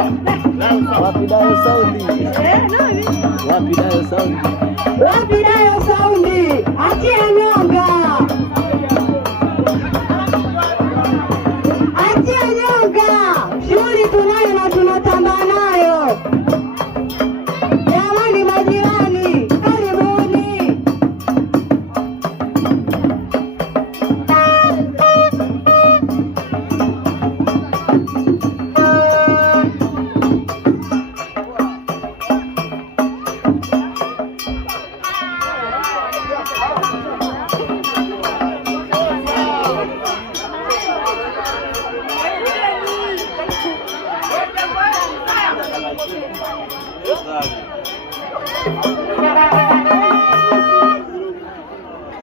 Wapi Dayo Saundi? Wapi Dayo Saundi? Wapi Dayo Saundi? Achia nyonga. Achia nyonga. Shughuli tunayo na tunatamba nayo. Jamani majirani, karibuni. Yes,